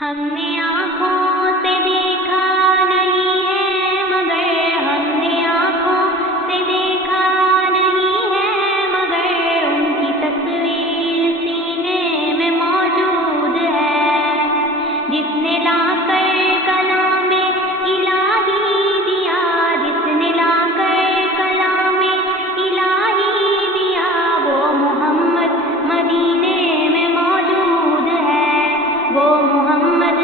ہم نے آنکھوں سے دیکھا نہیں ہے مگر ہم نے آنکھوں سے دیکھا نہیں ہے مگر ان کی تصویر سینے میں موجود ہے، جس نے لا کر کلام الہی دیا، جس نے لا کر کلام الہی دیا، وہ محمد مدینے میں موجود ہے، وہ محمد